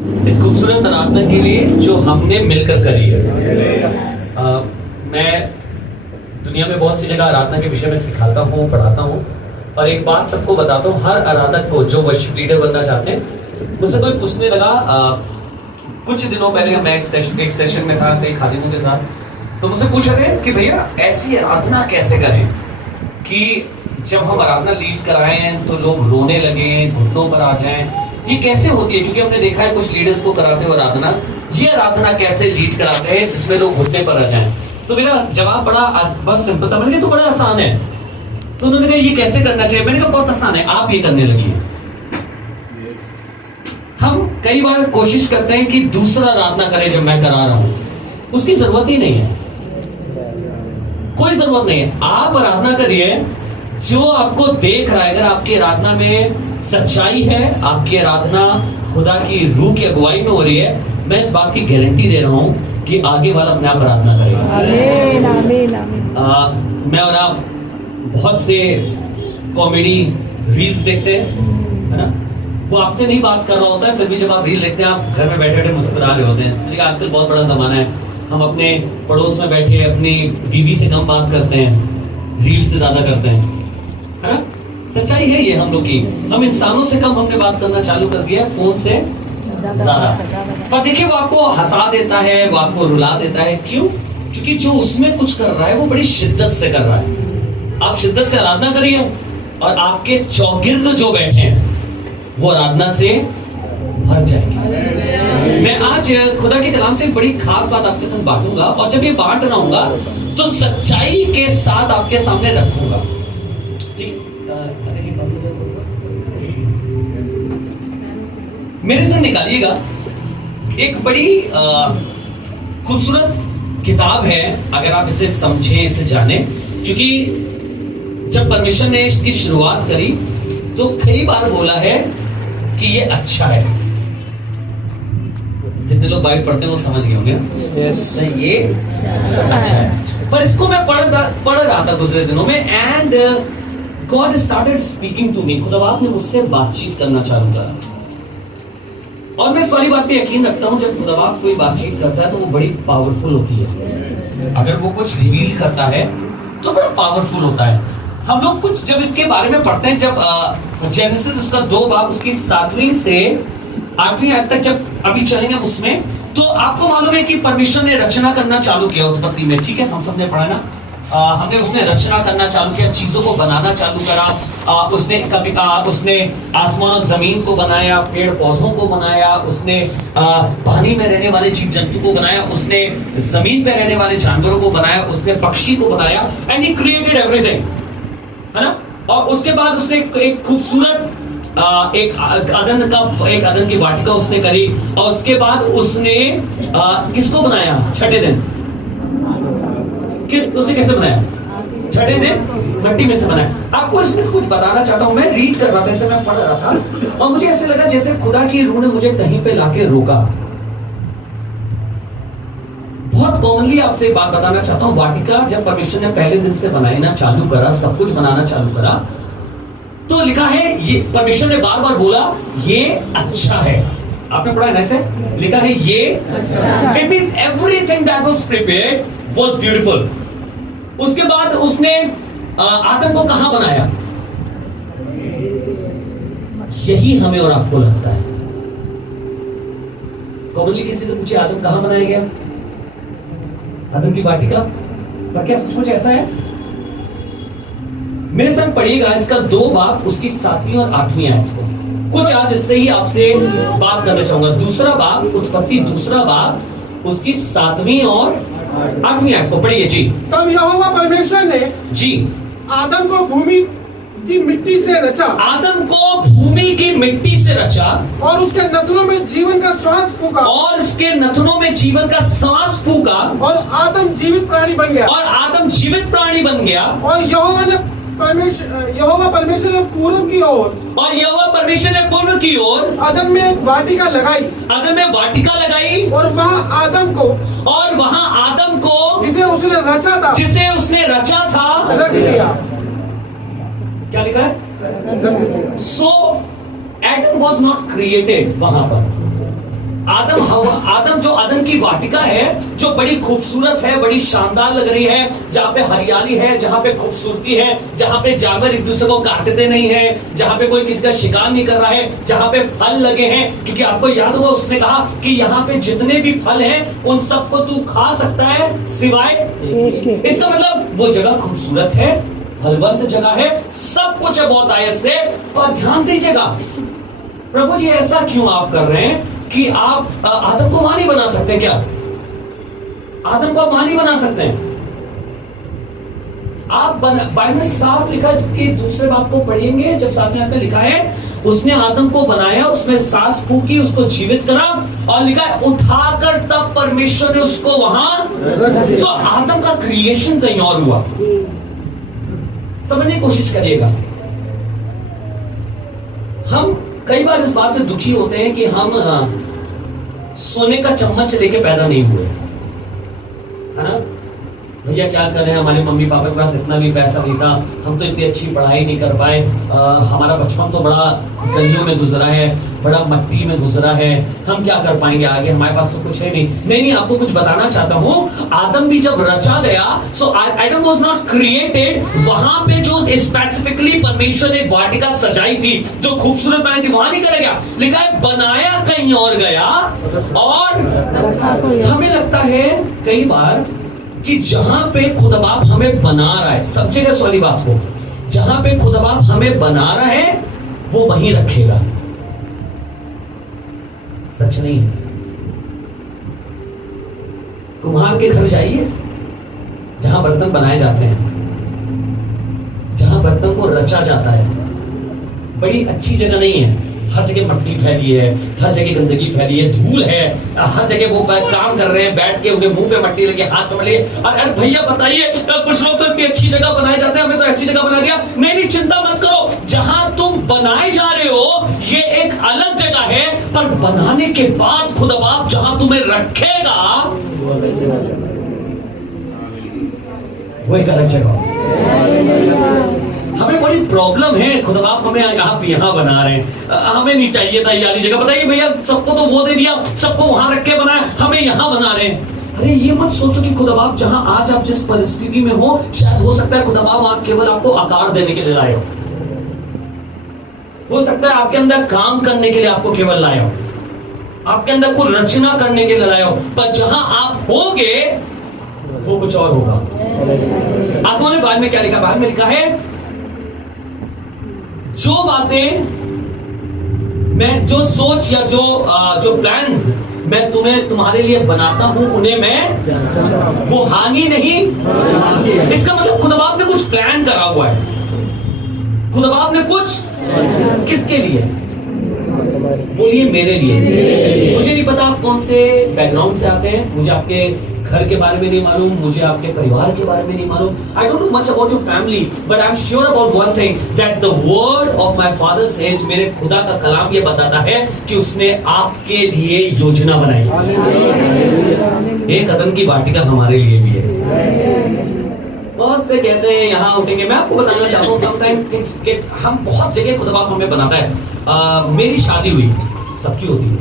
इस खूबसूरत आराधना के लिए जो हमने मिलकर करी है। मैं दुनिया में बहुत सी जगह आराधना के विषय में सिखाता हूँ, पढ़ाता हूँ, और एक बात सबको बताता हूँ, हर आराधक को जो वर्शिप लीडर बनना चाहते हैं, मुझसे कोई पूछने लगा कुछ दिनों पहले मैं एक सेशन में था कई खादिमों के साथ, तो मुझसे पूछ रहे थे कि भैया ऐसी आराधना कैसे करें कि जब हम आराधना लीड कराएं तो लोग रोने लगे, घुटनों पर आ जाएं। ये कैसे होती है? क्योंकि हमने देखा है कुछ लीडर्स को कराते हुए आराधना, ये आराधना कैसे लीड कराते हैं जिसमें लोग घुटने पर आ जाएं। तो मेरा जवाब बड़ा बस सिंपल था। मैंने कहा तो बड़ा आसान है। तो उन्होंने कहा ये कैसे करना चाहिए? मैंने कहा बहुत आसान है, आप ये करने लगी। हम कई बार कोशिश करते हैं कि दूसरा आराधना करे जब मैं करा रहा हूं, उसकी जरूरत ही नहीं है, कोई जरूरत नहीं है। आप आराधना करिए जो आपको देख रहा है। अगर आपकी आराधना में सच्चाई है, आपकी आराधना खुदा की रूह की अगुवाई में हो रही है, मैं इस बात की गारंटी दे रहा हूं कि आगे वाला अपने आप आराधना करेगा। आमीन, आमीन, आमीन। मैं और आप बहुत से कॉमेडी रील्स देखते हैं, है ना? वो आपसे नहीं बात कर रहा होता है, फिर भी जब आप रील देखते हैं आप घर में बैठे बैठे मुस्कुरा रहे होते हैं। इसलिए आजकल बहुत बड़ा जमाना है, हम अपने पड़ोस में बैठे अपनी बीवी से कम बात करते हैं, रील से ज्यादा करते हैं, है ना? सच्चाई है ये हम लोग की। हम इंसानों से कम हमने बात करना चालू कर दिया है, फोन से ज्यादा। पर देखिए वो आपको हंसा देता है, वो आपको रुला देता है। क्यों? क्योंकि जो उसमें कुछ कर रहा है वो बड़ी शिद्दत से कर रहा है। आप शिद्दत से आराधना करिए और आपके चौगिर्द जो बैठे हैं वो आराधना से भर जाएंगे। मैं आज खुदा के कलाम से एक बड़ी खास बात आपके साथ बांटूंगा, और जब ये बांट रहा हूँ तो सच्चाई के साथ आपके सामने रखूंगा। मेरे से निकालिएगा एक बड़ी खूबसूरत किताब है, अगर आप इसे समझें, इसे जाने। क्योंकि जब परमेश्वर ने इसकी शुरुआत करी तो कई बार बोला है कि ये अच्छा है। जितने लोग बाइबल पढ़ते हैं वो समझ गए होंगे। ये अच्छा है। पर इसको मैं पढ़ रहा था गुजरे दिनों में, and God started speaking to me. खुदा आपने मुझसे बातचीत करना चालू करा। और मैं इस वाली बात पे यकीन रखता हूं, जब खुदा कोई बातचीत करता है तो वो बड़ी पावरफुल होती है। अगर वो कुछ रिवील करता है तो बड़ा पावरफुल होता है। हम लोग कुछ जब इसके बारे में पढ़ते हैं, जब जेनेसिस उसका 2 बाब उसकी 7वीं से 8वीं आयत तक जब अभी चलेंगे उसमें, तो आपको मालूम है कि परमेश्वर ने रचना करना चालू किया उत्पत्ति में। ठीक है, हम सबने पढ़ा ना। हमने उसने रचना करना चालू किया, चीजों को बनाना चालू करा। उसने आसमान और जमीन को बनाया, पेड़ पौधों को बनाया, उसने पानी में रहने वाले जीव जंतु को बनाया, उसने जमीन पे रहने वाले जानवरों को बनाया, उसने पक्षी को बनाया, एंड ही क्रिएटेड एवरीथिंग, है ना? और उसके बाद उसने एक खूबसूरत एक अदन की वाटिका उसने करी, और उसके बाद उसने किसको बनाया? छठे दिन। उसने कैसे बनाया? छठे दिन मिट्टी में से बनाया। आपको इसमें कुछ बताना चाहता हूं। मैं रीड कर रहा था, मैं पढ़ रहा था, और मुझे ऐसे लगा जैसे खुदा की रूह ने मुझे कहीं पे लाके रोका। बहुत कॉमनली आपसे एक बात बताना चाहता हूं। वाटिका जब परमेश्वर ने पहले दिन से बनाना चालू करा, सब कुछ बनाना चालू करा, तो लिखा है, ये परमेश्वर ने बार बार बोला ये अच्छा है। आपने पढ़ा है ना? ऐसे लिखा है ये अच्छा। It means everything that was prepared was beautiful। उसके बाद उसने आदम को कहां बनाया? यही हमें और आपको लगता है। कॉमनली किसी से पूछे आदम कहां बनाया गया? आदम की वाटिका। पर क्या सचमुच ऐसा है? मेरे साथ पढ़िएगा इसका 2 बाब उसकी 7वीं और 8वीं आयत को। कुछ आज इससे ही आपसे बात करना चाहूंगा। दूसरा बाब, उत्पत्ति दूसरा बाब उसकी 7वीं और 8वीं आयत को पढ़िए जी। तब यहोवा परमेश्वर ने जी आदम को भूमि की मिट्टी से रचा। आदम को भूमि की मिट्टी से रचा, और उसके नथनों में जीवन का श्वास फूका। और उसके नथनों में जीवन का श्वास फूका। और आदम जीवित प्राणी बन गया। और आदम जीवित प्राणी बन गया। और यहोवा परमेश्वर ने पूर्व की ओर, और यहोवा परमेश्वर ने पूर्व की ओर आदम में एक वाटिका लगाई। आदम में वाटिका लगाई, और वहाँ आदम को, जिसे उसने रचा था रख दिया। क्या लिखा है? सो एडम वॉज नॉट क्रिएटेड वहां पर। आदम जो अदन की वाटिका है, जो बड़ी खूबसूरत है, बड़ी शानदार लग रही है, जहां पे हरियाली है, जहां पे खूबसूरती है, जहां पे जानवर एक दूसरे को काटते नहीं है, जहां पे कोई किसी का शिकार नहीं कर रहा है, जहां पे फल लगे हैं, क्योंकि आपको याद होगा उसने कहा कि यहाँ पे जितने भी फल हैं उन सबको तू खा सकता है सिवाय इसका मतलब वो जगह खूबसूरत है, फलवंत जगह है, सब कुछ है बहुत आयत से। पर ध्यान दीजिएगा, प्रभु जी ऐसा क्यों आप कर रहे हैं कि आप आदम को वहां नहीं बना सकते? क्या आदम को आप वहां नहीं बना सकते हैं? आप बाइबल में साफ लिखा, इसकी दूसरे बात को पढ़ेंगे जब 7वें में लिखा है उसने आदम को बनाया, उसमें सांस फूकी, उसको जीवित करा, और लिखा है उठाकर तब परमेश्वर ने उसको वहां। तो आदम का क्रिएशन कहीं और हुआ। समझने की कोशिश करिएगा। हम कई बार इस बात से दुखी होते हैं कि हम सोने का चम्मच लेके पैदा नहीं हुए, है ना? भैया क्या करें, हमारे मम्मी पापा के पास इतना भी पैसा नहीं था, हम तो इतनी अच्छी पढ़ाई नहीं कर पाए, हमारा बचपन तो बड़ा गलियों में गुजरा है, बड़ा मट्टी में गुजरा है, हम क्या कर पाएंगे आगे, हमारे पास तो कुछ है नहीं। आपको कुछ बताना चाहता हूँ, आदम भी जब रचा गया, सो आदम वाज नॉट क्रिएटेड, वहां पे जो स्पेसिफिकली परमेश्वर ने वाटिका सजाई थी, जो खूबसूरत बनाई थी, वहां नहीं करा गया। लिखा है बनाया कहीं और गया, और हमें लगता है कई बार कि जहां पे खुदा बाप हमें बना रहा है, समझेगा इस वाली बात को, जहां पे खुदा बाप हमें बना रहा है वो वहीं रखेगा। सच नहीं है। कुम्हार के घर जाइए, जहां बर्तन बनाए जाते हैं, जहां बर्तन को रचा जाता है, बड़ी अच्छी जगह नहीं है। हर जगह मट्टी फैली है, हर जगह गंदगी फैली है, धूल है, हर जगह वो काम कर रहे हैं, बैठ के उनके मुंह पे मट्टी लगी, हाथ पे लगी। अरे भैया बताइए, कुछ लोग तो इतनी अच्छी जगह बनाए जाते हैं, हमें तो ऐसी जगह बना दिया। नहीं, चिंता मत करो, जहां तुम बनाए जा रहे हो ये एक अलग जगह है, पर बनाने के बाद खुदा बाप जहां तुम्हें रखेगा वो एक अलग जगह। हमें बड़ी प्रॉब्लम है, खुदा बाप हमें यहाँ बना रहे हैं, हमें नहीं चाहिए था ये वाली जगह। बताइए भैया, सबको तो वो दे दिया, सबको वहां रख के बनाया, हमें यहाँ बना रहे हैं। अरे ये मत सोचो कि खुदा बाप जहां आज आप जिस परिस्थिति में हो, शायद हो सकता है खुदा बाप आप केवल आपको आकार देने के लिए लाए हो सकता है आपके अंदर काम करने के लिए आपको केवल लाए हो, आपके अंदर कुछ रचना करने के लिए लाए हो, पर जहां आप होगे वो कुछ और होगा। आत्मा ने बाद में क्या लिखा? बाद में लिखा है जो बातें मैं, जो सोच या जो प्लान्स मैं तुम्हारे लिए बनाता हूं, उन्हें मैं वो हानि नहीं। इसका मतलब खुदा बाप ने कुछ प्लान करा हुआ है, खुदा बाप ने कुछ, किसके लिए? बोलिए मेरे लिए। मुझे नहीं पता आप कौन से बैकग्राउंड से आते हैं, मुझे आपके घर के बारे में नहीं मालूम, मुझे आपके परिवार के बारे में नहीं मालूम। I don't know much about your family, but I'm sure about one thing, that the word of my father says, मेरे खुदा का कलाम ये बताता है कि उसने आपके लिए योजना बनाई। एक कदम की वाटिका हमारे लिए भी है। बहुत से कहते हैं यहाँ उठेंगे, मैं आपको बताना चाहता हूँ समटाइम्स कि हम बहुत जगह खुदा बाप हमें बनाता है। मेरी शादी हुई, सबकी होती है,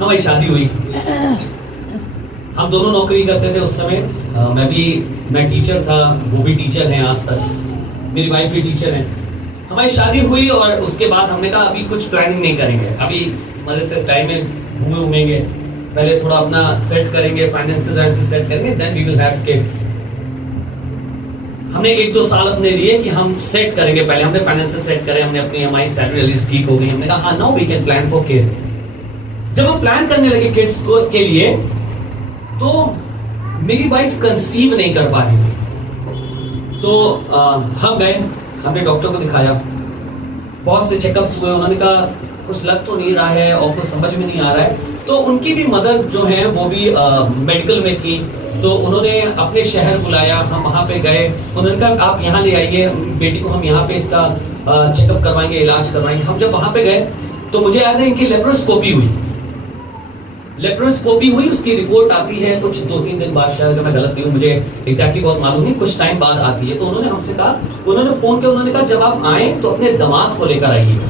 हमारी शादी हुई, हम दोनों नौकरी करते थे उस समय। मैं टीचर था, वो भी टीचर हैं आज तक, मेरी वाइफ भी टीचर है। हमारी शादी हुई और उसके बाद हमने कहा अभी कुछ प्लानिंग नहीं करेंगे, अभी मजे से टाइम में घूमेंगे, पहले थोड़ा अपना सेट करेंगे, फाइनेंसेस सेट करेंगे, then we will have kids. हमने 1-2 साल अपने लिए कि हम सेट करेंगे, पहले हमने फाइनेंसेस सेट करे, हमने अपनी हमारी सैलरी रिलीज ठीक हो गई, हमने कहा हाँ now we can plan for kid. जब हम प्लान करने लगे किड्स के लिए, तो मेरी वाइफ कंसीव नहीं कर पा रही थी। तो हम गए, हमने डॉक्टर को दिखाया, बहुत से चेकअप्स हुए, उन्होंने कहा कुछ लग तो नहीं रहा है और कुछ समझ में नहीं आ रहा है। तो उनकी भी मदर जो है वो भी मेडिकल में थी, तो उन्होंने अपने शहर बुलाया, हम वहाँ पे गए, उन्होंने कहा आप यहाँ ले आइए बेटी को, हम यहाँ पे इसका चेकअप करवाएंगे, इलाज करवाएंगे। हम जब वहाँ पे गए तो मुझे याद है इनकी लेप्रोस्कोपी हुई, उसकी रिपोर्ट आती है कुछ 2-3 दिन बाद, शायद अगर मैं गलत नहीं हूँ, मुझे एग्जैक्टली बहुत मालूम नहीं, कुछ टाइम बाद आती है। तो उन्होंने हमसे कहा, उन्होंने फोन किया, उन्होंने कहा जब आप आए तो अपने दामाद को लेकर आइएगा।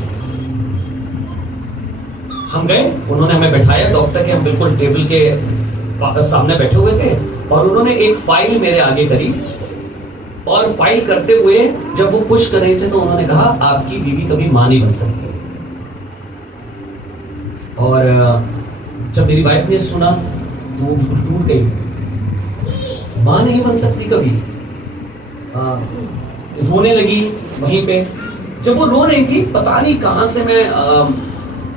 हम गए, उन्होंने हमें बैठाया डॉक्टर के, हम बिल्कुल टेबल के सामने बैठे हुए थे और उन्होंने एक फाइल मेरे आगे करी और फाइल करते हुए जब वो पुश कर रहे थे तो उन्होंने कहा आपकी बीवी कभी मां नहीं बन सकती। और जब मेरी वाइफ ने सुना तो वो बिल्कुल टूट गई, मां नहीं बन सकती कभी। रोने लगी वहीं पे। जब वो रो रही थी पता नहीं कहां से मैं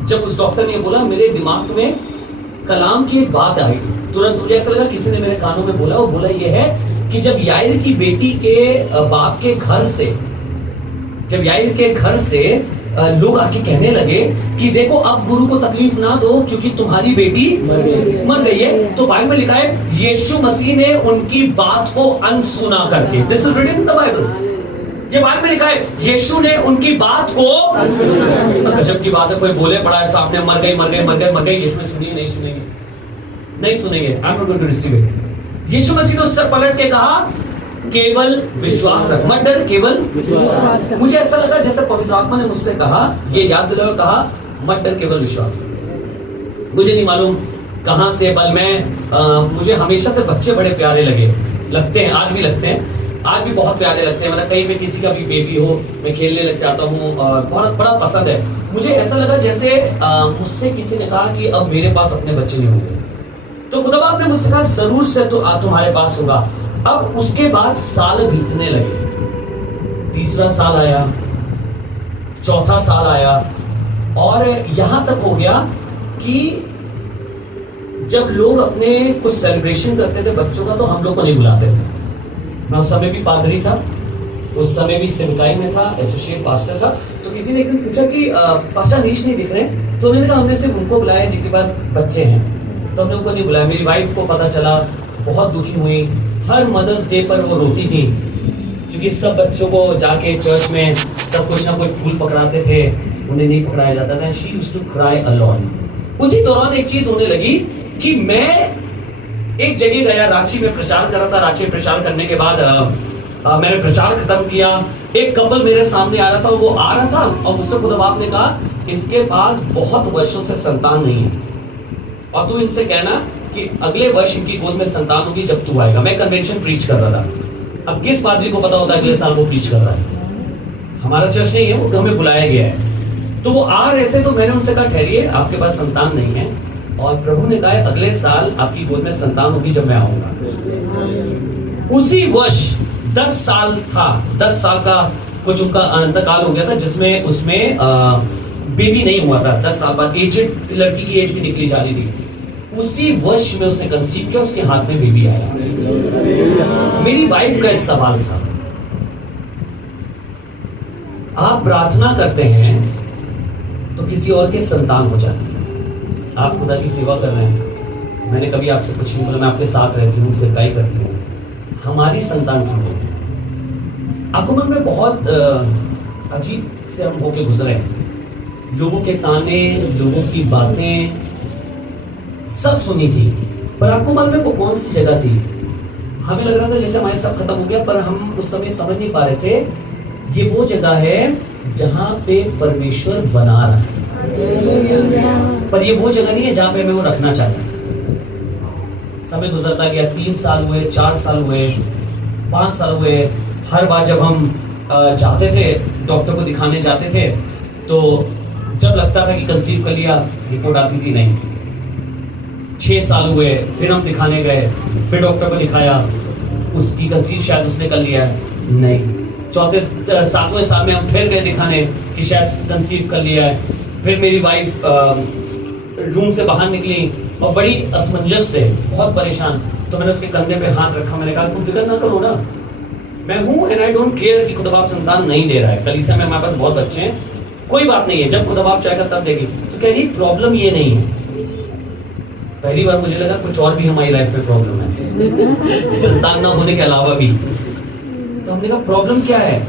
जब उस डॉक्टर ने बोला मेरे दिमाग में कलाम की एक बात आई, तुरंत मुझे ऐसा लगा किसी ने मेरे कानों में बोला। वो बोला ये है कि जब याइर की बेटी के बाप के घर से, जब याइर के घर से लोग आके कहने लगे कि देखो अब गुरु को तकलीफ ना दो क्योंकि तुम्हारी बेटी मर गई है, तो बाइबल में लिखा है यीशु मसीह ने उनकी बात को अनसुना करके, this is written in the Bible, ये बाइबल में लिखा है यीशु ने उनकी बात को, गजब की बात है, कोई बोले पड़ा है सामने मर गई मर गई मर गई मर गई, यीशु ने सुनी नहीं सुनेंगे, नहीं सुनेंगे, I am not going to receive it. यीशु मसीह ने उस सर पलट के कहा केवल विश्वास रख, मत डर, केवल विश्वास कर। मुझे ऐसा लगा जैसे पवित्र आत्मा ने मुझसे कहा, ये याद दिलाया, कहा मत डर, केवल विश्वास कर। मुझे नहीं मालूम कहां से बल मैं मुझे हमेशा से बच्चे बड़े प्यारे लगते हैं, आज भी लगते हैं, आज भी बहुत प्यारे लगते हैं। मतलब कहीं पे किसी का भी बेबी हो मैं खेलने लग जाता हूँ और बहुत बड़ा पसंद है। मुझे ऐसा लगा जैसे मुझसे किसी ने कहा कि अब मेरे पास अपने बच्चे नहीं होंगे, तो खुदाबाप ने मुझसे कहा जरूर से तो तुम्हारे पास होगा। अब उसके बाद साल बीतने लगे, तीसरा साल आया, चौथा साल आया और यहां तक हो गया कि जब लोग अपने कुछ सेलिब्रेशन करते थे बच्चों का तो हम लोग को नहीं बुलाते थे। मैं उस समय भी पादरी था, उस समय भी सेवकाई में था, एसोसिएट पास्टर था। तो किसी ने एक दिन पूछा कि पास्टर नीश नहीं दिख रहे, तो उन्होंने कहा हमने सिर्फ उनको बुलाया जिनके पास बच्चे हैं, तो हमने उनको नहीं बुलाया। मेरी वाइफ को पता चला, बहुत दुखी हुई। हर मदर्स डे पर वो रोती थी क्योंकि सब बच्चों को जाके चर्च में सब कुछ ना कोई फूल पकड़ाते थे, उन्हें नहीं पकड़ाया जाता था। She used to cry alone. उसी दौरान एक चीज होने लगी कि मैं एक जगह गया, रांची में प्रचार कर रहा था। रांची में प्रचार करने के बाद मैंने प्रचार खत्म किया, एक कपल मेरे सामने आ रहा था, वो आ रहा था और मुझसे खुदाबाप ने कहा इसके पास बहुत वर्षों से संतान नहीं है और तू इनसे कहना कि अगले वर्ष इनकी गोद में संतान होगी जब तू आएगा। मैं कन्वेंशन प्रीच कर रहा था। अब किस पादरी को पता होता है अगले साल वो प्रीच कर रहा है? हमारा चर्च नहीं है, वो हमें बुलाया गया है। तो वो आ रहे थे तो मैंने उनसे कहा ठहरिए, आपके पास संतान नहीं है और प्रभु ने कहा अगले साल आपकी गोद में संतान होगी जब मैं आऊंगा। उसी वर्ष 10 साल था, 10 साल का कुछ उनका अंतकाल हो गया था जिसमें उसमें बेबी नहीं हुआ था। 10 साल बाद एजेड लड़की की एज भी निकली जा रही थी। उसी वर्ष में उसने कंसीव किया, उसके हाथ में बेबी आया। मेरी वाइफ का इस सवाल था, आप प्रार्थना करते हैं तो किसी और के संतान हो जाती है, आप खुदा की सेवा कर रहे हैं, मैंने कभी आपसे कुछ नहीं बोला, मैं आपके साथ रहती हूँ, सेवकाई करती हूँ, हमारी संतान क्यों नहीं? आगमन में बहुत अजीब से हम होके गुजरे हैं। लोगों के ताने, लोगों की बातें सब सुनी थी, पर आपको मालूम है वो कौन सी जगह थी? हमें लग रहा था जैसे हमारे सब खत्म हो गया, पर हम उस समय समझ नहीं पा रहे थे ये वो जगह है जहां पे परमेश्वर बना रहा है, पर ये वो जगह नहीं है जहां पे हमें वो रखना चाहिए। समय गुजरता गया, 3 साल हुए, 4 साल हुए, 5 साल हुए। हर बार जब हम जाते थे, डॉक्टर को दिखाने जाते थे, तो जब लगता था कि कंसीव कर लिया, रिपोर्ट आती थी नहीं। 6 साल हुए, फिर हम दिखाने गए, फिर डॉक्टर को दिखाया, उसकी कंसीव शायद उसने कर लिया नहीं। 7वें साल में हम फिर गए दिखाने कि शायद कंसीव कर लिया है। फिर मेरी वाइफ रूम से बाहर निकली और बड़ी असमंजस से, बहुत परेशान, तो मैंने उसके कंधे पे हाथ रखा, मैंने कहा तुम फिक्र ना करो ना, मैं हूँ एंड आई डोंट केयर कि खुदाबाप संतान नहीं दे रहा है। कलीसिया में हमारे पास बहुत बच्चे हैं, कोई बात नहीं है, जब खुदाबाप चाहेगा तब देगी। तो कह रही प्रॉब्लम ये नहीं है। पहली बार मुझे लगा कुछ और भी हमारी लाइफ में प्रॉब्लम है, संतान ना होने के अलावा भी। तो हमने कहा प्रॉब्लम क्या है?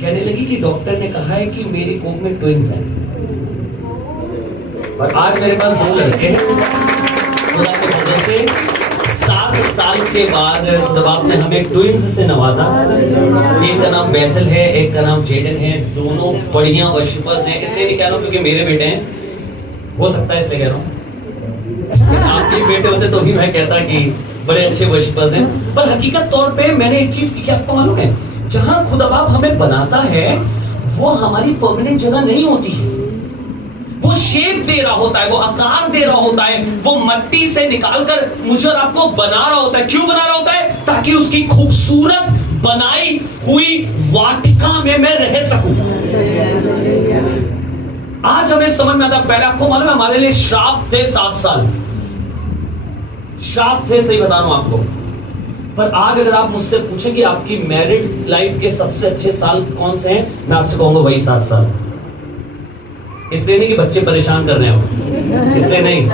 कहने लगी कि डॉक्टर ने कहा है कि मेरी कोख में ट्विंस हैं और आज मेरे पास 2 लड़के हैं। खुदा के फजल से 7 साल के बाद खुदाबाप ने हमें ट्विंस से नवाजा। एक का नाम बैथल है, एक का नाम जेडन है। दोनों बढ़िया वर्शिपर्स हैं। इसलिए नहीं कह रहा हूं क्योंकि मेरे बेटे हैं, हो सकता है इसलिए कह रहा हूँ, आपके बेटे होते तो भी मैं कहता कि बड़े अच्छे वर्शिपर्स हैं। पर हकीकत तौर पे मैंने एक चीज सीखी, आपको मालूम है, जहां खुदा बाप हमें बनाता है वो हमारी परमानेंट जगह नहीं होती है। वो शेप दे रहा होता है, वो आकार दे रहा होता है, वो मट्टी से निकालकर मुझे और आपको बना रहा होता है। क्यों बना रहा होता है? ताकि उसकी खूबसूरत बनाई हुई वाटिका में मैं रह सकूं। आज हमें समझ में आता, पहले आपको मालूम है हमारे लिए श्राप थे 7 साल, श्राप थे, सही बता रहा हूं आपको। पर आज अगर आप मुझसे पूछें कि आपकी मैरिड लाइफ के सबसे अच्छे साल कौन से हैं, मैं आपसे कहूंगा वही 7 साल। इसलिए नहीं कि बच्चे परेशान कर रहे हो, इसलिए नहीं,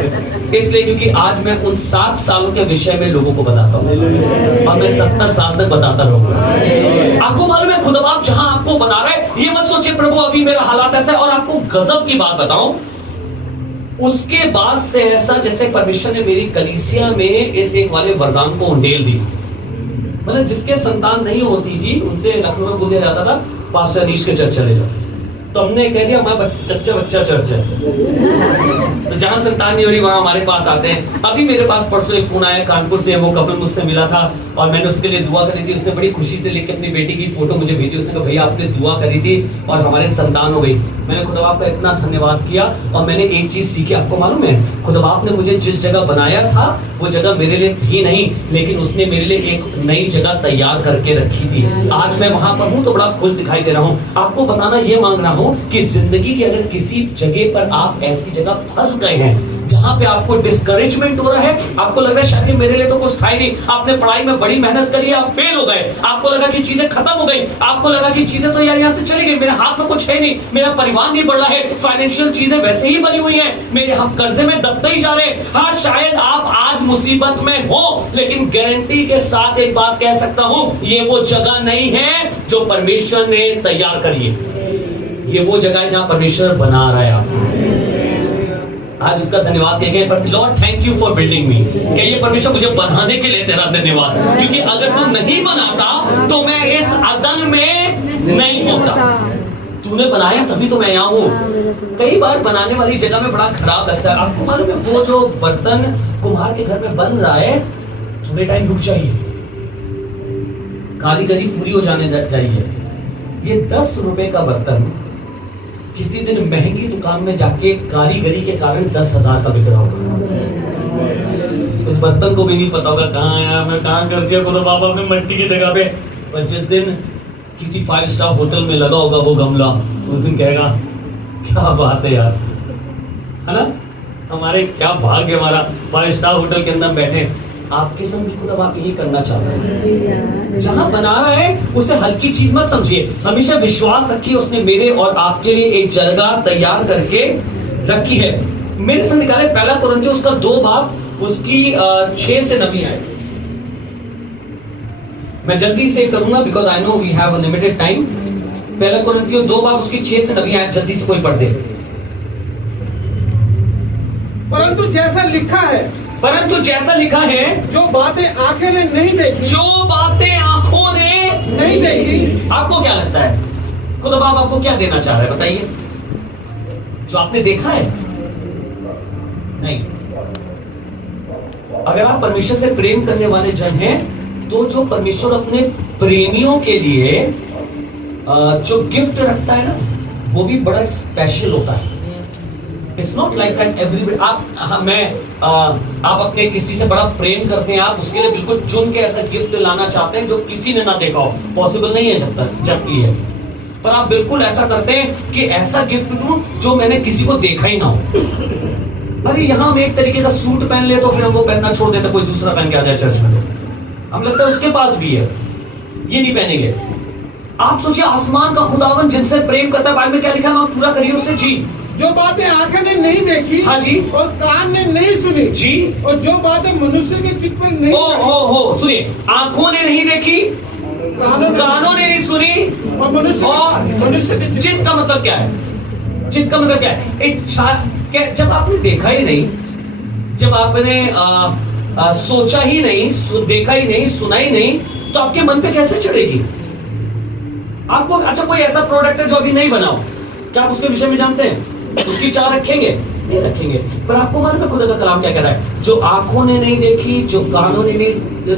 इसलिए क्योंकि आज मैं उन 7 सालों के विषय में लोगों को बताता हूं और मैं 70 साल तक बताता रहूंगा। आपको मालूम है खुदा बाप जहां आपको बना रहा है, ये मत सोचिए प्रभु अभी मेरा हालात ऐसा है। और आपको गजब की बात बताऊं, उसके बाद से ऐसा जैसे परमेश्वर ने मेरी कलीसिया में इस एक वाले वरदान को उंडेल दी। मतलब जिसके संतान नहीं होती थी उनसे लखनऊ में बोला जाता था पास्टर अनीश के चर्च चले जाओ, तो हमने कह दिया हमारा बच्चा चर्च है। तो जहां संतान नहीं हो रही वहां हमारे पास आते हैं। अभी मेरे पास परसों एक फोन आया कानपुर से, वो कपल मुझसे मिला था और मैंने उसके लिए दुआ करी थी। उसने बड़ी खुशी से लेके अपनी बेटी की फोटो मुझे भेजी। उसने कहा भैया आपने दुआ करी थी और हमारे संतान हो गई। मैंने खुदा बाप का इतना धन्यवाद किया और मैंने एक चीज सीखी, आपको मालूम है खुदा बाप ने मुझे जिस जगह बनाया था वो जगह मेरे लिए थी नहीं, लेकिन उसने मेरे लिए एक नई जगह तैयार करके रखी थी। आज मैं वहां पर हूं तो बड़ा खुश दिखाई दे रहा हूं। आपको बताना ये मांग रहा हूं कि जिंदगी के अगर किसी जगह पर आप ऐसी जगह फंस गए हैं जहां पे आपको डिस्करेजमेंट हो रहा है, आपको लग रहा है शायद मेरे लिए तो कुछ था ही नहीं, आपने पढ़ाई में बड़ी मेहनत करी है, आप फेल हो गए, आपको लगा कि चीजें खत्म हो गई, आपको लगा कि चीजें तो यार यहाँ से चली गई, मेरे हाथ में कुछ है नहीं, मेरा परिवार नहीं बढ़ रहा है, फाइनेंशियल चीजें वैसे ही बनी हुई हैं, मेरे हम कर्जे में दबते ही जा रहे हैं। हाँ शायद आप आज मुसीबत में हो, लेकिन गारंटी के साथ एक बात कह सकता हूं, ये वो जगह नहीं है जो परमेश्वर ने तैयार करी है। ये वो जगह है जहां परमेश्वर बना रहा है आपको। आज उसका धन्यवाद कहेंगे, पर Lord thank you for building me. कहिए परमेश्वर मुझे बनाने के लिए तेरा धन्यवाद, क्योंकि अगर तू नहीं बनाता तो मैं इस अदन में नहीं होता। तूने बनाया तभी तो मैं यहाँ हूँ। कई बार बनाने वाली जगह में बड़ा खराब लगता है। आपको मालूम है वो जो बर्तन कुम्हार के घर में बन रहा है, थोड़े टाइम रुक जाइए, कारीगरी पूरी हो जाने चाहिए। ये 10 रुपए का बर्तन किसी दिन महंगी दुकान में जाके कारीगरी के कारण 10,000 का बिक रहा होगा। उस बर्तन को भी नहीं पता होगा कहाँ आया, मैं कहाँ कर दिया खुदा बाबा में मट्टी की जगह पे। पर जिस दिन किसी 5 स्टार होटल में लगा होगा वो गमला, उस दिन कहेगा क्या बात है यार, है ना, हमारे क्या भाग्य हमारा 5 स्टार होटल के अंदर बैठे। आपके संग भी खुदा बाप यही करना चाहता है। जहां बना रहा है उसे हल्की चीज मत समझिए, हमेशा विश्वास रखिए उसने मेरे और आपके लिए एक जगह तैयार करके रखी है। मेरे संग निकाले 1 कुरिन्थियों उसका 2 बाब उसकी 6 से 9 आए। मैं जल्दी से करूंगा because I know we have a limited time. 1 कुरिन्थियों 2 बाब उसकी 6 से 9 आए, जल्दी से कोई पढ़ दे। परंतु जैसा लिखा है, परंतु जैसा लिखा है, जो बातें आंखें ने नहीं देखी, जो बातें आंखों ने नहीं देखी। आपको क्या लगता है खुदा बाप आपको क्या देना चाह रहा है बताइए? जो आपने देखा है नहीं। अगर आप परमेश्वर से प्रेम करने वाले जन हैं तो जो परमेश्वर अपने प्रेमियों के लिए जो गिफ्ट रखता है ना, वो भी बड़ा स्पेशल होता है। It's not like that everybody. आप अपने किसी से बड़ा प्रेम करते हैं, आप उसके लिए बिल्कुल चुन के ऐसा गिफ्ट लाना चाहते हैं जो किसी ने ना देखा हो, पॉसिबल नहीं है जब की है। पर आप बिल्कुल ऐसा करते हैं कि ऐसा गिफ्ट दूं जो मैंने किसी को देखा ही ना हो। अरे यहाँ हम एक तरीके का सूट पहन ले तो फिर हम वो पहनना छोड़ देते, कोई दूसरा पहन के आ जाए चर्च में, हम लगता है उसके पास भी है, ये नहीं पहनेंगे। आप सोचिए आसमान का खुदावन जिनसे प्रेम करता है, बाइबल में क्या लिखा है, आप पूरा करिए उससे जी। जो बातें आंखें ने नहीं देखी, हाँ जी, और कान ने नहीं सुनी जी, और जो बातें मनुष्य के चित्त में नहीं हो सुनिए, आंखों ने नहीं देखी, कानों ने नहीं सुनी और मनुष्य के चित्त का मतलब क्या है? चित्त का मतलब क्या है? इच्छा। जब आपने देखा ही नहीं, जब आपने सोचा ही नहीं, देखा ही नहीं, सुना ही नहीं, तो आपके मन पे कैसे चढ़ेगी? आपको अच्छा कोई ऐसा प्रोडक्ट है जो अभी नहीं बनाओ, क्या आप उसके विषय में जानते हैं? उसकी चाह रखेंगे? नहीं रखेंगे। पर आपको मालूम है खुदा का कलाम क्या कह रहा है? जो आंखों ने नहीं देखी, जो कानों ने नहीं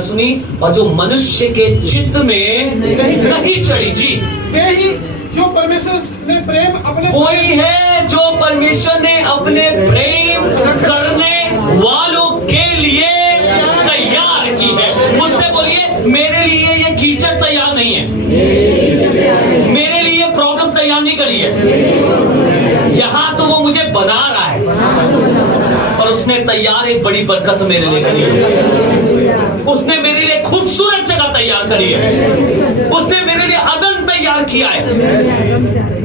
सुनी और जो मनुष्य के चित्त में नहीं चढ़ी, जी वे ही जो परमेश्वर ने प्रेम अपने वही है जो परमेश्वर ने अपने प्रेम करने वालों के लिए तैयार की है। मुझसे बोलिए, मेरे लिए ये कीचड़ तैयार नहीं है, मेरे लिए प्रॉब्लम तैयार नहीं करी है। यहाँ तो वो मुझे बना रहा है, और उसने तैयार एक बड़ी बरकत मेरे लिए करी है। उसने मेरे लिए खूबसूरत जगह तैयार करी है, उसने मेरे लिए अदन तैयार किया है।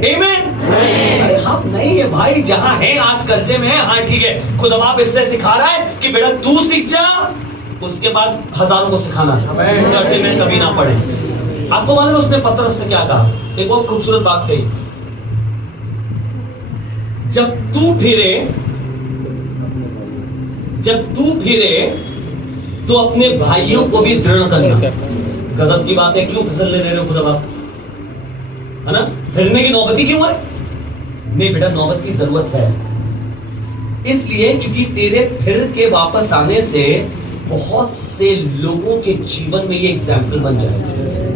आमीन। अरे हम नहीं है भाई, जहां है आज कर्जे में है, हाँ ठीक है, खुदा बाप इससे सिखा रहा है कि बेटा तू सीख जा, उसके बाद हजारों को सिखाना, कर्जे में कभी ना पड़े। आपको मालूम उसने पतरस से क्या कहा? एक बहुत खूबसूरत बात कही, जब तू फिरे तो अपने भाइयों को भी दृढ़ करना। गजब की बात है, क्यों फसल ले रहे हो खुदा बाप, है ना? फिरने की नौबत ही क्यों है? नहीं बेटा, नौबत की जरूरत है, इसलिए क्योंकि तेरे फिर के वापस आने से बहुत से लोगों के जीवन में ये एग्जाम्पल बन जाएगा।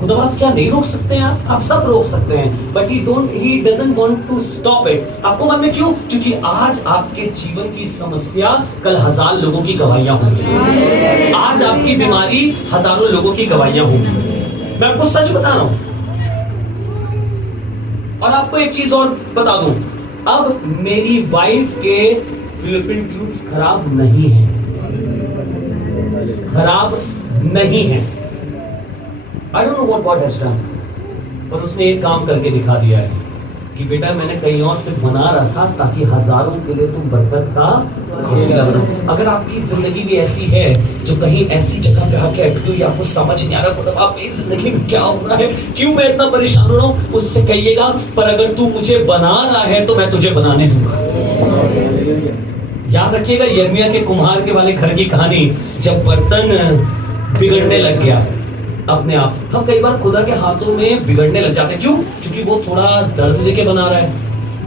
खुदा बाप क्या नहीं रोक सकते हैं? आप सब रोक सकते हैं, but he doesn't want to stop it. आपको मालूम है क्यों? क्योंकि आज आपके जीवन की समस्या कल 1000 लोगों की गवाहियां होंगी। आज आपकी बीमारी हजारों लोगों की गवाहियां होंगी। मैं आपको सच बता रहा हूं, और आपको एक चीज और बता दूं, अब मेरी वाइफ के फिलिपिन ट्यूब्स खराब नहीं है, खराब नहीं है। I don't know what God has done, पर उसने एक काम करके दिखा दिया है कि बेटा मैंने कहीं और से बना रहा था ताकि हजारों के लिए तुम बरकत का वसीला बनो। अगर आपकी जिंदगी भी ऐसी है जो कहीं ऐसी जगह पे आके अटकी हुई, आपको समझ नहीं आ रहा खुदा आप मेरी जिंदगी में क्या हो रहा है, क्यों मैं इतना परेशान हो रहा हूँ, उससे कहिएगा पर अगर तू मुझे बना रहा है तो मैं तुझे बनाने दूंगा। याद रखिएगा यिर्मयाह के कुम्हार के वाले घर की कहानी, जब बर्तन बिगड़ने लग गया अपने आप, हम कई बार खुदा के हाथों में बिगड़ने लग जाते हैं। क्यों? क्योंकि वो थोड़ा दर्द लेके बना रहा है,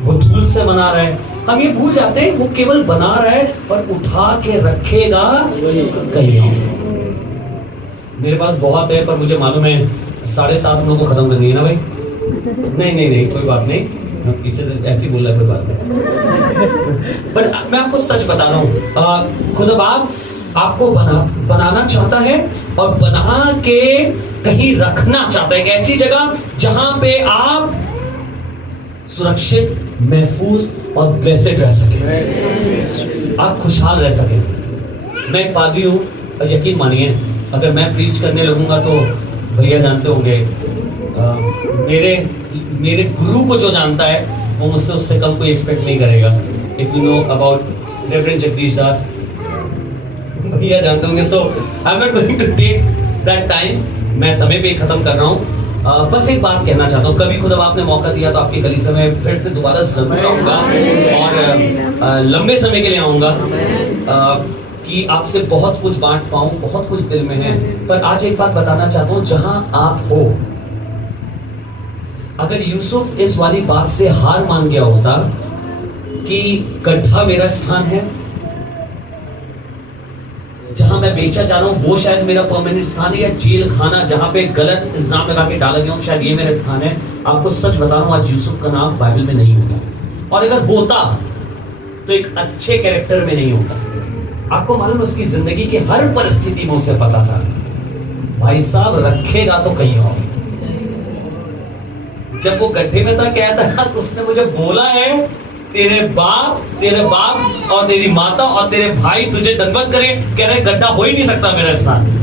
वो धूल से बना रहा है। हम ये भूल जाते हैं वो केवल बना रहा है, पर उठा के रखेगा कहीं और। मेरे पास बहुत है, पर मुझे मालूम है 7:30 लोगों को खत्म करनी है ना भाई। नहीं कोई बात नहीं, पीछे ऐसी बोल रहा है, कोई बात नहीं। पर मैं आपको सच बता रहा हूँ, खुदा बाप आपको बनाना चाहता है और बना के कहीं रखना चाहता है, एक ऐसी जगह जहां पे आप सुरक्षित, महफूज और ब्लेसेड रह सके, आप खुशहाल रह सके। मैं एक पादरी हूं और यकीन मानिए अगर मैं प्रीच करने लगूंगा तो भैया जानते होंगे, मेरे गुरु को जो जानता है वो मुझसे उससे कम कोई एक्सपेक्ट नहीं करेगा। If you know about reverend Jagdish Das, भैया जानते होंगे। So I am not going to take that time, मैं समय पे खत्म कर रहा हूँ। बस एक बात कहना चाहता हूँ, कभी खुदा आपने मौका दिया तो आपकी कलीसिया में फिर से दोबारा जरूर आऊंगा और लंबे समय के लिए आऊंगा कि आपसे बहुत कुछ बांट पाऊं, बहुत कुछ दिल में है। पर आज एक बात बताना चाहता हूं, जहां आप हो, अगर यूसुफ इस वाली बात से हार मान गया होता कि गड्ढा मेरा स्थान है, जहां मैं बेचा जा रहा हूं वो शायद मेरा परमानेंट स्थान है, या जेल खाना जहां पे गलत इल्जाम लगा के डाला गया हूं शायद ये मेरा स्थान है, आपको सच बता रहा हूं आज यूसुफ का नाम बाइबल में नहीं होता। और अगर होता तो एक अच्छे कैरेक्टर में नहीं होता। आपको मालूम उसकी जिंदगी की हर परिस्थिति में उसे पता था भाई साहब रखेगा तो कहीं और। जब वो गड्ढे में था कहता उसने मुझे बोला है तेरे बाप और तेरी माता और तेरे भाई तुझे दंडवत करें, कह रहे गड्ढा हो ही नहीं सकता मेरा स्थान।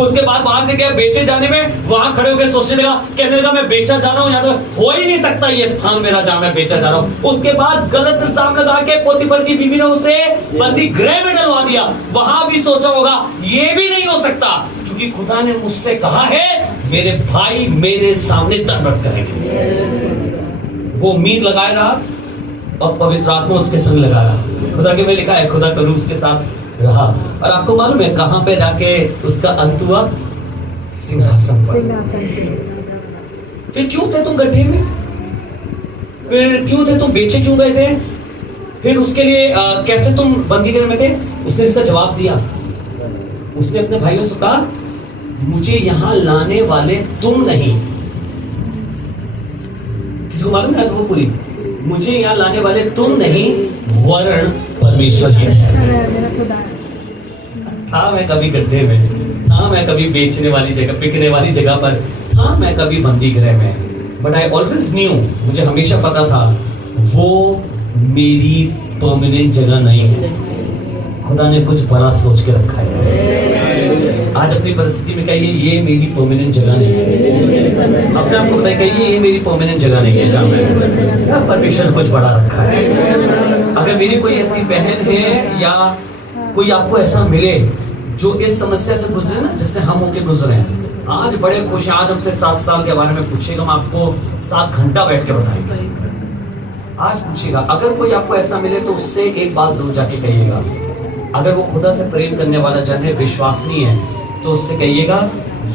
उसके बाद वहां से क्या बेचे जाने में वहां खड़े होकर सोचने लगा, कहने लगा मैं बेचा जा रहा हूं, या तो हो ही नहीं सकता ये स्थान मेरा जहां मैं बेचा जा रहा हूं। उसके बाद गलत इल्जाम लगा के पोतीफर की बीवी ने उसे बंदी गृह में डलवा दिया। वहां भी सोचा होगा ये भी नहीं हो सकता, क्योंकि खुदा ने मुझसे कहा है मेरे भाई मेरे सामने दंडवत करेंगे। वो उम्मीद लगाए रहा और पवित्र आत्मा उसके संग लगा रहा। खुदा के में लिखा है खुदा का रूह उसके साथ रहा। और आपको मालूम है कहां पे जाके उसका अंत हुआ? सिंहासन पर। फिर क्यों थे तुम गड्ढे में? फिर क्यों थे तुम? बेचे क्यों गए थे? फिर उसके लिए कैसे तुम बंदी गृह में थे? उसने इसका जवाब दिया। उसने अपने भाइयों से कहा, मुझे यहां लाने वाले तुम नहीं। किसको मालूम है वो पूरी? मुझे यहां लाने वाले तुम नहीं, वरण परमेश्वर है। मेरा खुदा है। था मैं कभी गड्ढे में, था मैं कभी बेचने वाली जगह, बिकने वाली जगह पर, था मैं कभी बंदी गृह में, बट आई ऑलवेज न्यू, मुझे हमेशा पता था वो मेरी परमानेंट जगह नहीं है। खुदा ने कुछ बड़ा सोच के रखा है। आज अपनी परिस्थिति में कहिए, ये मेरी परमानेंट जगह नहीं है। अपने आपको बताइए, कहिए ये मेरी परमानेंट जगह नहीं है। जहाँ मैं परमेश्वर ने कुछ बड़ा रखा है। अगर मेरी कोई ऐसी बहन है या कोई आपको ऐसा मिले जो इस समस्या से गुजरे ना, जिससे हम होके गुजरे हैं, आज बड़े खुश हैं। आज हमसे 7 साल के बारे में पूछेगा, हम आपको 7 घंटा बैठ के बताएंगे। आज पूछेगा, अगर कोई आपको ऐसा मिले तो उससे एक बात जरूर जाके कहिएगा। अगर वो खुदा से प्रेम करने वाला जन है, विश्वासनीय है, तो उससे कहिएगा,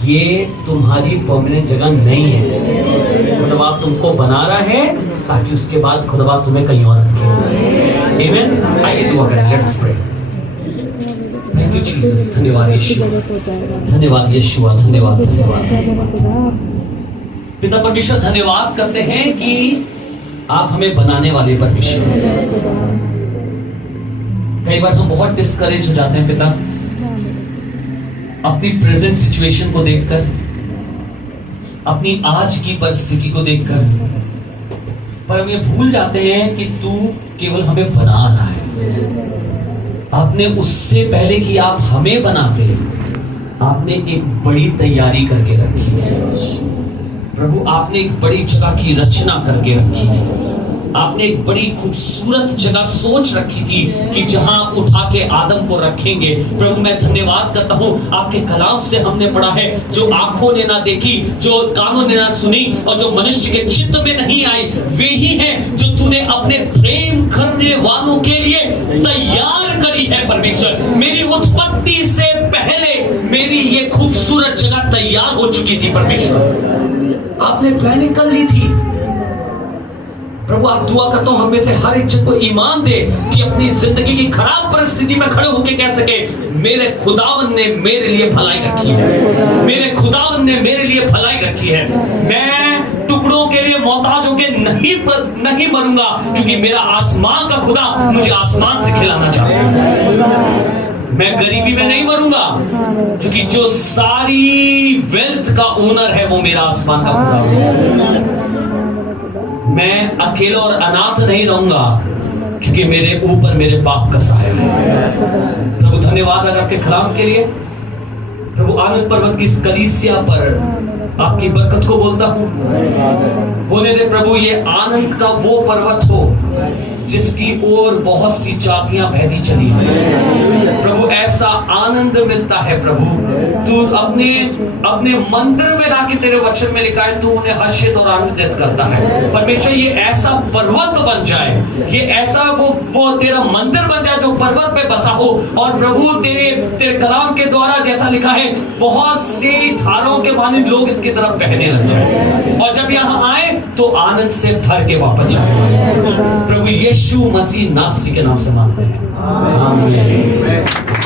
ये तुम्हारी परमानेंट जगह नहीं है। खुदा तुमको बना रहा है ताकि उसके बाद खुदा तुम्हें कहीं और रखे। आमीन। आइए दुआ करें। Let's pray. Thank you Jesus. धन्यवाद यीशु, धन्यवाद यीशु, धन्यवाद धन्यवाद। पिता परमेश्वर, धन्यवाद करते हैं कि आप हमें बनाने वाले परमेश्वर। कई बार हम बहुत डिस्करेज हो जाते हैं पिता, अपनी प्रेजेंट सिचुएशन को देखकर, अपनी आज की परिस्थिति को देखकर, पर हम ये भूल जाते हैं कि तू केवल हमें बना रहा है। आपने उससे पहले कि आप हमें बनाते, आपने एक बड़ी तैयारी करके रखी है प्रभु। आपने एक बड़ी जगह की रचना करके रखी थी। आपने एक बड़ी खूबसूरत जगह सोच रखी थी कि जहां उठा के आदम को रखेंगे। प्रभु मैं धन्यवाद करता हूं, आपके कलाम से हमने पढ़ा है, जो आंखों ने ना देखी, जो कानों ने ना सुनी और जो मनुष्य के चित्त में नहीं आई, वे ही हैं जो तूने अपने प्रेम करने वालों के लिए तैयार करी है। परमेश्वर, मेरी उत्पत्ति से पहले मेरी ये खूबसूरत जगह तैयार हो चुकी थी। परमेश्वर, आपने प्लानिंग कर ली थी। प्रभु आप दुआ करता हूं, हमें से हर एक चीज को ईमान दे कि अपनी जिंदगी की खराब परिस्थिति में खड़े होकर कह सके, मेरे खुदावन ने मेरे लिए भलाई रखी है, मेरे खुदावन ने मेरे लिए भलाई रखी है। मैं टुकड़ों के लिए मोहताज होकर नहीं मरूंगा, क्योंकि मेरा आसमान का खुदा मुझे आसमान से खिलाना चाहता है। मैं गरीबी में नहीं मरूंगा, क्योंकि जो सारी वेल्थ का ओनर है वो मेरा आसमान का खुदा है। मैं अकेला और अनाथ नहीं रहूंगा, क्योंकि मेरे ऊपर मेरे बाप का साया है। प्रभु धन्यवाद आज आपके कलाम के लिए। प्रभु आनंद पर्वत की इस कलीसिया पर आपकी बरकत को बोलता हूं। बोले दे प्रभु, ये आनंद का वो पर्वत हो जिसकी ओर बहुत सी जातियां बहती चली हैं। प्रभु ऐसा आनंद मिलता है प्रभु, तू अपने मंदिर में लाके, तेरे वचन में लिखा है, तू उन्हें हर्षित और आनंदित करता है। परमेश्वर, ये ऐसा पर्वत बन जाए, ये ऐसा वो तेरा मंदिर बन जाए जो पर्वत पे बसा हो। और प्रभु तेरे कलाम के द्वारा जैसा लिखा है, बहुत सी धाराओं के पानी लोग इसकी तरफ बहने लग जाए, और जब यहाँ आए तो आनंद से भर के वापस जाए। प्रभु यीशु मसीह नासरी के नाम से मांगते हैं, आमीन।